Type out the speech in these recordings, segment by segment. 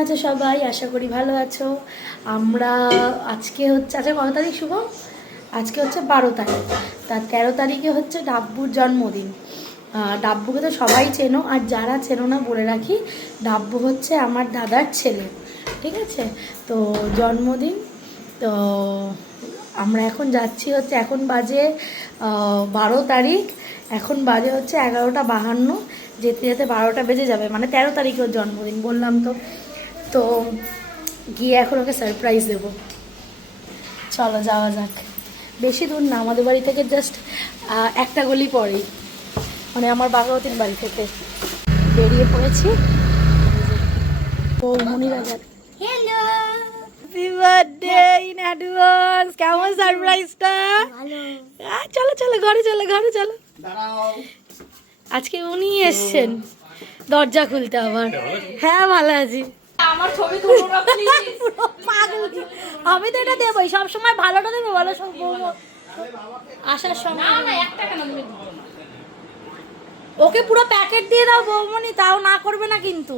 আছো সবাই, আশা করি ভালো আছো। আমরা আজকে হচ্ছে কত তারিখ শুভ? আজকে হচ্ছে 12 তারিখ। তার 13 তারিখে হচ্ছে ডাব্বুর জন্মদিন। ডাব্বুকে তো সবাই চেনো, আর যারা চেনো না বলে রাখি, ডাব্বু হচ্ছে আমার দাদার ছেলে, ঠিক আছে? তো জন্মদিন। তো আমরা এখন যাচ্ছি হচ্ছে, এখন বাজে 12 তারিখ, এখন বাজে হচ্ছে 11:52। যেতে যেতে 12টা বেজে যাবে, মানে 13 তারিখে ওর জন্মদিন বললাম তো। তো গিয়ে এখন ওকে সারপ্রাইজ দেবো। চলো যাওয়া যাক। বেশি দূর না, আমাদের বাড়ি থেকে জাস্ট একটা গলি পরেই, মানে আমার বাগাবতীর বাড়ি থেকে বেরিয়ে পড়েছি। ও মনিরাজার হ্যাপি বার্থডে ইন অ্যাডভান্স। কেমন সারপ্রাইজটা? চলো চলো ঘরে চলো, ঘরে চলো। আজকে উনি এসছেন দরজা খুলতে আবার। হ্যাঁ ভালো আছি। আমার ছবি তুলো না প্লিজ। আমি তো এটা দেবই সব সময়, ভালোটা দেবো ভালো সব আসার সময়। না না একটা কেন তুমি দিও না, ওকে পুরো প্যাকেট দিয়ে দাও বৌমনি, তাও না করবে না কিন্তু।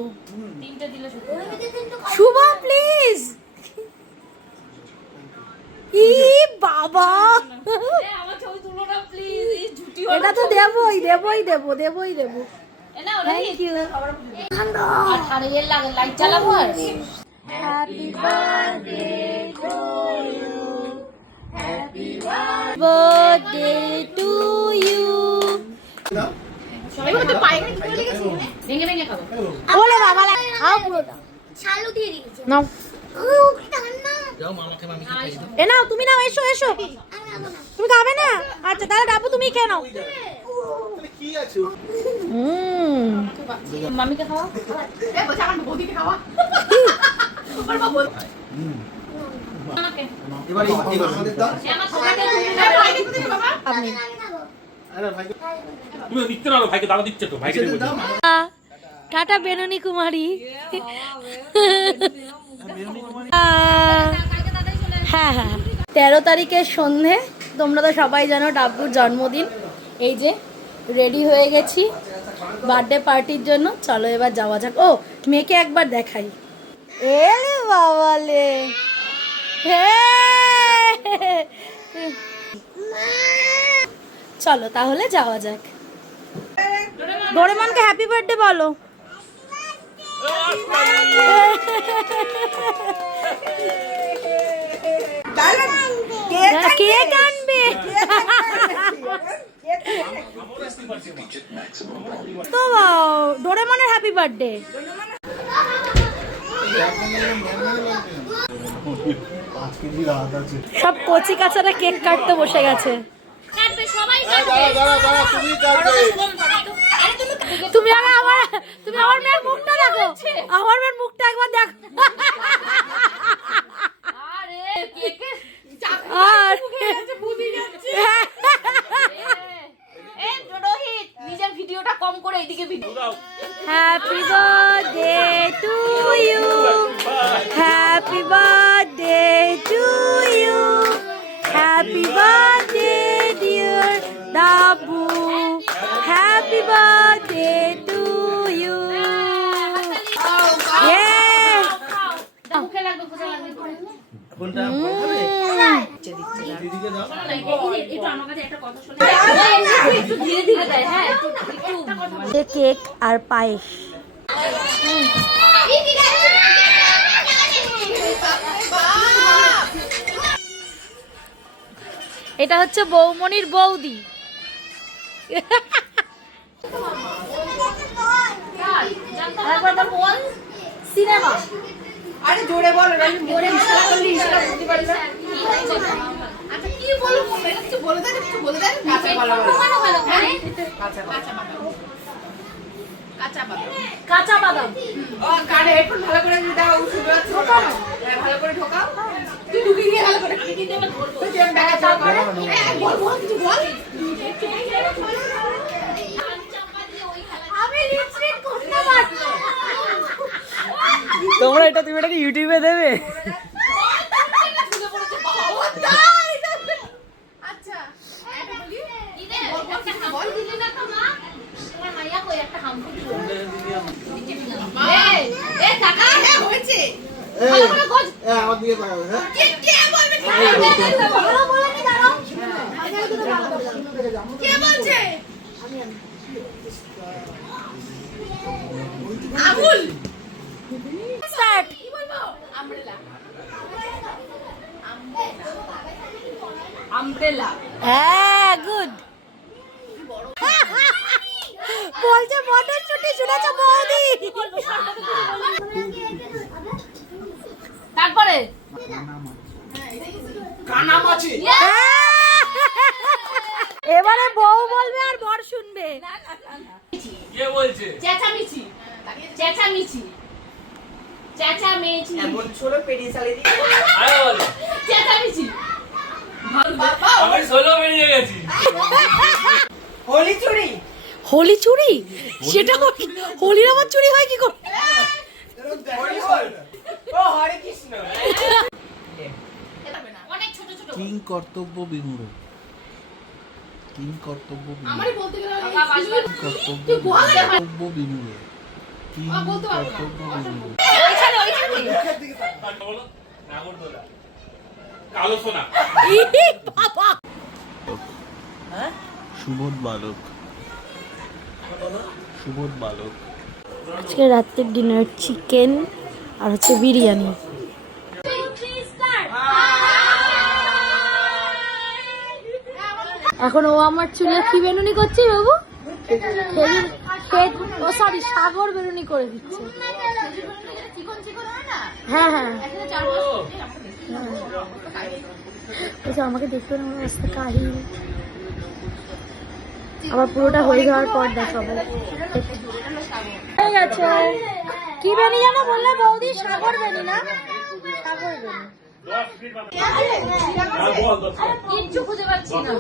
তিনটে দিলে শুভ প্লিজ। ই বাবা আমার ছবি তুলো না প্লিজ। এই ঝুটি এটা তো দেবই দেবই দেবো দেবই দেবো। এনা ওরা কি আর এর লাগে লাইট জ্বালাবো। আর happy birthday to you, happy birthday to you. সবাই তো পায়ে কি করে লেগেছে? ভেঙে ভেঙে খাবো। ওলে বাবা খাও পুরোটা। শালু দিয়ে দিয়েছে। নাও। ও কি টান না। যাও মামাকে মামি খাই দাও। এ নাও তুমি নাও, এসো এসো। তুমি খাবে না? আচ্ছা তাহলে ডাবু তুমি খেয়ে নাও। কি আছে? মামিকে খাওয়া। এ বলছ আমার বৌদিকে খাওয়া। ওর বাবা বল। আমাকে। এবারে আমাদের দাও। আমার খাওয়াতে তুমি ভাইকে দিতে বাবা। আমি। আরে ভাইকে তুমি দিতে না, ভাইকে দাও দিচ্ছে তো, ভাইকে দেবো। টাটা বেনুনি কুমারী। হ্যাঁ হ্যাঁ 13 তারিখের সন্ধে, তোমরা তো সবাই জানো ডাব্বুর জন্মদিন। এই যে রেডি হয়ে গেছি বার্থডে পার্টির জন্য। চলো এবার যাওয়া যাক। ও মেয়েকে একবার দেখাই। এলে বাবালে, চলো তাহলে যাওয়া যাক। ডোরেমনকে হ্যাপি বার্থডে বলো। কেক আনবে তো ডোরেমনের হ্যাপি বার্থডে। সব কচি কাচারা কেক কাটতে বসে গেছে। তুমি আমার মেয়ের মুখটা দেখো, আমার মেয়ের মুখটা একবার দেখো। আর নিজের ভিডিওটা কম করে এইদিকে video. Happy birthday to you, happy birthday to you, happy birthday dear Dabbu, happy birthday to you. Cake আর পায়েস। এটা হচ্ছে বৌমনির বৌদি। সিনেমা আরে জোরে বল, জোরে ইশারা করলি, ইশারা বুঝতে পারি না। আচ্ছা কি বলবো, একটু বলে দাও, একটু বলে দাও। কাঁচা ভালো ভালো ভালো করে কাঁচা কাঁচা বাদাম, কাঁচা বাদাম, কাঁচা বাদাম। ও কানে হেডফোন ভালো করে দাও, শুনতে পাচ্ছ না? ভালো করে ঢোকাও, তুই ঢুকিয়ে দিয়ে ভালো করে ঢুকিয়ে দিয়ে বলবো তুই যেন ব্যাগা চাপ করে। বল বল কিছু বল। আমি লিপস্টিক করতে পারবো। তোমরা এটা তুমি এটাকে ইউটিউবে দেবে? আচ্ছা এটা বলি দিলে বল দিলে না তো মা, তোমার মাইয়া কই একটা হামফুটি। এই টাকা হয়েছে। আমার দিকে তাকাবে, হ্যাঁ? আমব্রেলা। হ্যাঁ, গুড। বলছে মটরশুঁটি শুনেছ বৌদি। তারপরে কানামাছি। এবারে বউ বলবে আর বর শুনবে। কে বলছে? চেঁচামেচি, চেঁচামেচি, চেঁচামেচি, এমন ছোট পেরিয়ে চালিয়ে দিই। আরে বলো। চেঁচামেচি। আমি 16 বেরিয়ে গেছি। হোলি চুরি। হোলি চুরি? সেটা হোলির আবার চুরি হয় কি করে? হোলি হল। ও হরে কৃষ্ণ। অনেক ছোট ছোট। কিং কর্তব্য বিমূঢ়। কিং কর্তব্য বিমূঢ়। আমারই বলতে গেলে কর্তব্য বিমূঢ়। কিং বলতে পারবো না। কর্তব্য বিমূঢ়। ওইখানে ওইখানে বলো। নাগরদোলা। কালো সোনা। বাবা, সুবোধ বালক। সুবোধ বালক। আজকে রাতের ডিনার চিকেন আর হচ্ছে বিরিয়ানি। এখন ও আমার চুলে কি বেনুনি করছে বাবু? ও সরি, সাগর বেনুনি করে দিচ্ছে। হ্যাঁ হ্যাঁ, আমাকে দেখতে না অবস্থা কাহিল। আবার পুরোটা হয়ে যাওয়ার পর দেখাবো। হয়ে গেছে। কি বেনি জানো বললে বৌদি? সাগর বেনি না? সাগর বেনি। কিচ্ছু খুঁজে পাচ্ছি না।